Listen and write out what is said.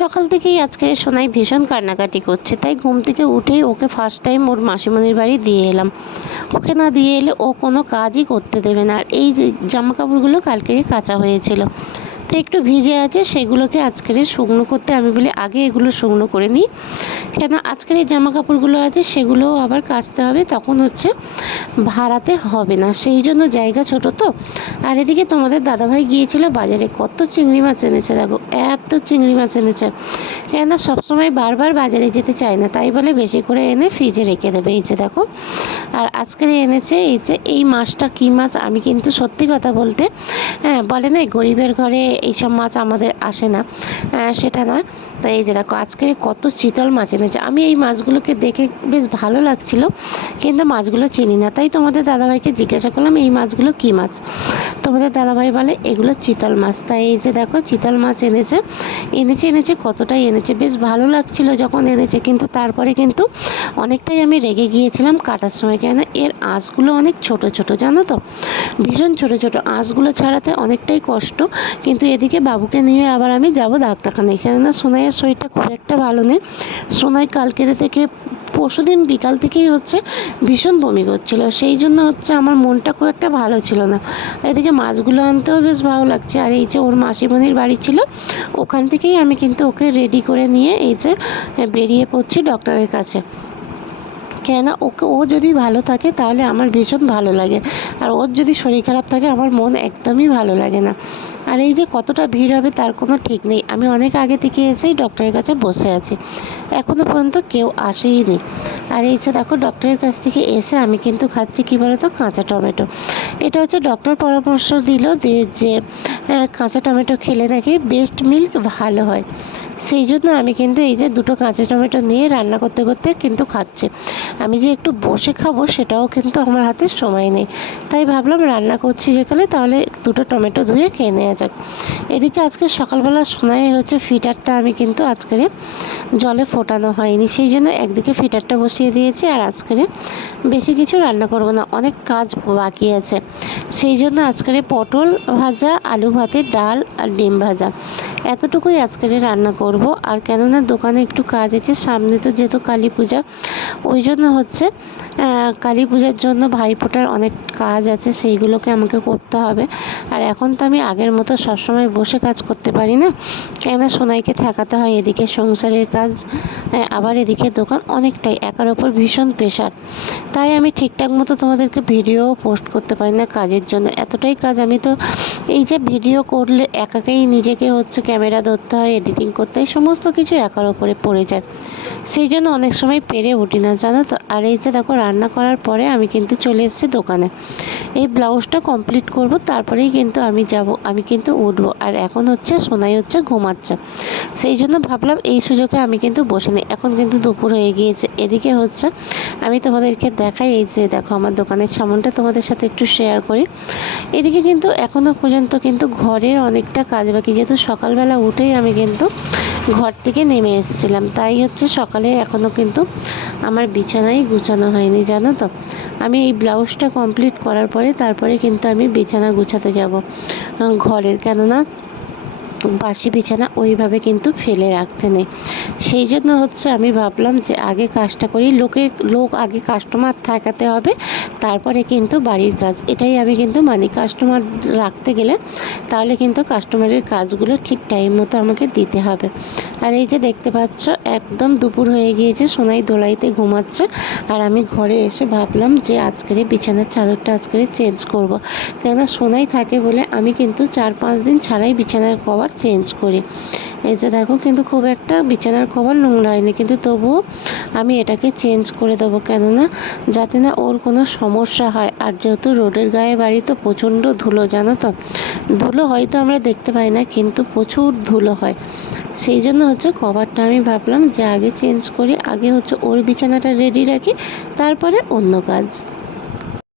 সকাল থেকেই আজকে সোনাই ভীষণ কান্নাকাটি করছে, তাই ঘুম থেকে উঠেই ওকে ফার্স্ট টাইম ওর মাসিমণির বাড়ি দিয়ে এলাম। ওকে না দিয়ে এলে ও কোনো কাজই করতে দেবে না। আর এই যে জামা কাপড়গুলো কালকেরই কাচা হয়েছিল, তো একটু ভিজে আছে, সেগুলোকে আজকের শুকনো করতে আমি বলি আগে এগুলো শুকনো করে নিই, কেন আজকের এই জামা কাপড়গুলো আছে সেগুলোও আবার কাচতে হবে, তখন হচ্ছে ভাড়াতে হবে না, সেই জন্য জায়গা ছোট তো। আর এদিকে তোমাদের দাদাভাই গিয়েছিল বাজারে, কত চিংড়ি মাছ এনেছে, দেখো এত চিংড়ি মাছ এনেছে। কেননা সবসময় বারবার বাজারে যেতে চায় না, তাই বলে বেশি করে এনে ফ্রিজে রেখে দেবে। এই যে দেখো, আর আজকের এনেছে এই যে এই মাছটা, কী মাছ আমি কিন্তু সত্যি কথা বলতে, হ্যাঁ বলে না গরিবের ঘরে এইসব মাছ আমাদের আসে না, সেটা না। তাই এই যে দেখো আজকে কত চিতল মাছ এনেছে। আমি এই মাছগুলোকে দেখে বেশ ভালো লাগছিল, কিন্তু মাছগুলো চিনি না, তাই তোমাদের দাদাভাইকে জিজ্ঞাসা করলাম এই মাছগুলো কী মাছ। তোমাদের দাদাভাই বলে এগুলো চিতল মাছ। তাই এই যে দেখো চিতল মাছ এনেছে, এনেছে কতটাই এনেছে, বেশ ভালো লাগছিল যখন এনেছে, কিন্তু তারপরে কিন্তু অনেকটাই আমি রেগে গিয়েছিলাম কাটার সময়, কেন এর আঁশগুলো অনেক ছোট ছোট, জানো তো, ভীষণ ছোট ছোট, আঁশগুলো ছাড়াতে অনেকটাই কষ্ট। কিন্তু এদিকে বাবুকে নিয়ে আবার আমি যাব ডাক্তারখানায়, কেননা সোনাইয়ের শরীরটা খুব একটা ভালো নেই। সোনাই কালকের থেকে পরশুদিন বিকাল থেকেই হচ্ছে ভীষণ বমি করছিল, সেই জন্য হচ্ছে আমার মনটা খুব একটা ভালো ছিল না। এদিকে মাছগুলো আনতেও বেশ ভালো লাগছে। আর এই যে ওর মাসিমণির বাড়ি ছিল, ওখান থেকেই আমি কিন্তু ওকে রেডি করে নিয়ে এই যে বেরিয়ে পড়ছি ডক্টরের কাছে। কেন ওকে, ও যদি ভালো থাকে তাহলে আমার ভীষণ ভালো লাগে, আর ওর যদি শরীর খারাপ থাকে আমার মন একদমই ভালো লাগে না। আর এই যে কতটা ভিড় হবে তার কোনো ঠিক নেই, আমি অনেক আগে থেকে এসেই ডক্টরের কাছে বসে আছি, এখনও পর্যন্ত কেউ আসেই নি। আর এই যে দেখো ডক্টরের কাছ থেকে এসে আমি কিন্তু খাচ্ছি কী বলতো, কাঁচা টমেটো। এটা হচ্ছে ডক্টর পরামর্শ দিল যে কাঁচা টমেটো খেলে নাকি ব্রেস্ট মিল্ক ভালো হয়, সেই জন্য আমি কিন্তু এই যে দুটো কাঁচা টমেটো নিয়ে রান্না করতে করতে কিন্তু খাচ্ছি। আমি যে একটু বসে খাবো সেটাও কিন্তু আমার হাতে সময় নেই, তাই ভাবলাম রান্না করছি যেখানে, তাহলে দুটো টমেটো ধুয়ে খেয়ে নেওয়া যাক। এদিকে আজকে সকালবেলা সোনাইয়ের হচ্ছে ফিটারটা আমি কিন্তু আজকে জলে ফোটানো হয়নি, সেই জন্য একদিকে ফিটারটা বসিয়ে দিয়েছি। আর আজকে বেশি কিছু রান্না করব না, অনেক কাজ বাকি আছে, সেই জন্য আজকে পটল ভাজা, আলু ভাতে, ডাল আর ডিম ভাজা, এতটুকুই আজকে রান্না করব। আর কেননা দোকানে একটু কাজ আছে, সামনে তো যেহেতু কালী পূজা, ওই জন্য হচ্ছে কালী পূজার জন্য ভাইফোঁটার অনেক কাজ আছে, সেইগুলোকে আমাকে করতে হবে। আর এখন তো আমি আগের মতো সবসময় বসে কাজ করতে পারি না, কেননা সোনাইকে ঠেকাতে হয়, এদিকে সংসারের কাজ, আবার এদিকে দোকান, অনেকটাই একার ওপর ভীষণ প্রেশার, তাই আমি ঠিকঠাক মতো তোমাদেরকে ভিডিও পোস্ট করতে পারি না কাজের জন্য, এতটাই কাজ। আমি তো এই যে ভিডিও করলে একাকেই নিজেকে হচ্ছে ক্যামেরা ধরতে হয়, এডিটিং করতে হয়, সমস্ত কিছু একার ওপরে পড়ে যায়, সেই জন্য অনেক সময় পেরে উঠি না, জানো তো। আর এই যে দেখো রান্না করার পরে আমি কিন্তু চলে এসেছি দোকানে, এই ব্লাউজটা কমপ্লিট করব, তারপরেই কিন্তু আমি যাব, আমি কিন্তু উঠবো। আর এখন হচ্ছে সোনাই হচ্ছে ঘুমাচ্ছে, সেই জন্য ভাবলাম এই সুযোগে আমি কিন্তু বসে নিই। এখন কিন্তু দুপুর হয়ে গিয়েছে। এদিকে হচ্ছে আমি তোমাদেরকে দেখাই, এই যে দেখো আমার দোকানের সামনটা তোমাদের সাথে একটু শেয়ার করি। এদিকে কিন্তু এখনও পর্যন্ত কিন্তু ঘরের অনেকটা কাজ বাকি, যেহেতু সকালবেলা উঠেই আমি কিন্তু ঘর থেকে নেমে এসেছিলাম, তাই হচ্ছে সকালে এখনও কিন্তু আমার বিছানাই গুছানো হয়নি, জানো তো। আমি এই ব্লাউজটা কমপ্লিট করার পরে তারপরে কিন্তু আমি বিছানা গুছাতে যাব ঘরের, কেননা বাসি বিছানা ওইভাবে কিন্তু ফেলে রাখতে নেই, সেই জন্য হচ্ছে আমি ভাবলাম যে আগে কাজটা করি, লোক আগে কাস্টমার ঠেকাতে হবে, তারপরে কিন্তু বাড়ির কাজ, এটাই আমি কিন্তু মানি। কাস্টমার রাখতে গেলে তাহলে কিন্তু কাস্টমারের কাজগুলো ঠিক টাইম মতো আমাকে দিতে হবে। আর এই যে দেখতে পাচ্ছ একদম দুপুর হয়ে গিয়েছে, সোনাই দোলাইতে ঘুমাচ্ছে, আর আমি ঘরে এসে ভাবলাম যে আজকের বিছানার চাদরটা আজকে চেঞ্জ করব, কেননা সোনাই থাকে বলে আমি কিন্তু 4-5 দিন ছাড়াই বিছানার কভার চেঞ্জ করি। এই যে দেখো কিন্তু খুব একটা বিছানার কভার নোংরা হয়নি, কিন্তু তবুও আমি এটাকে চেঞ্জ করে দেবো, কেননা যাতে না ওর কোনো সমস্যা হয়। আর যেহেতু রোডের গায়ে বাড়ি, তো প্রচণ্ড ধুলো, জানো তো, ধুলো হয়তো আমরা দেখতে পাই না, কিন্তু প্রচুর ধুলো হয়, সেই জন্য হচ্ছে কভারটা আমি ভাবলাম যে আগে চেঞ্জ করি, আগে হচ্ছে ওর বিছানাটা রেডি রাখি, তারপরে অন্য কাজ।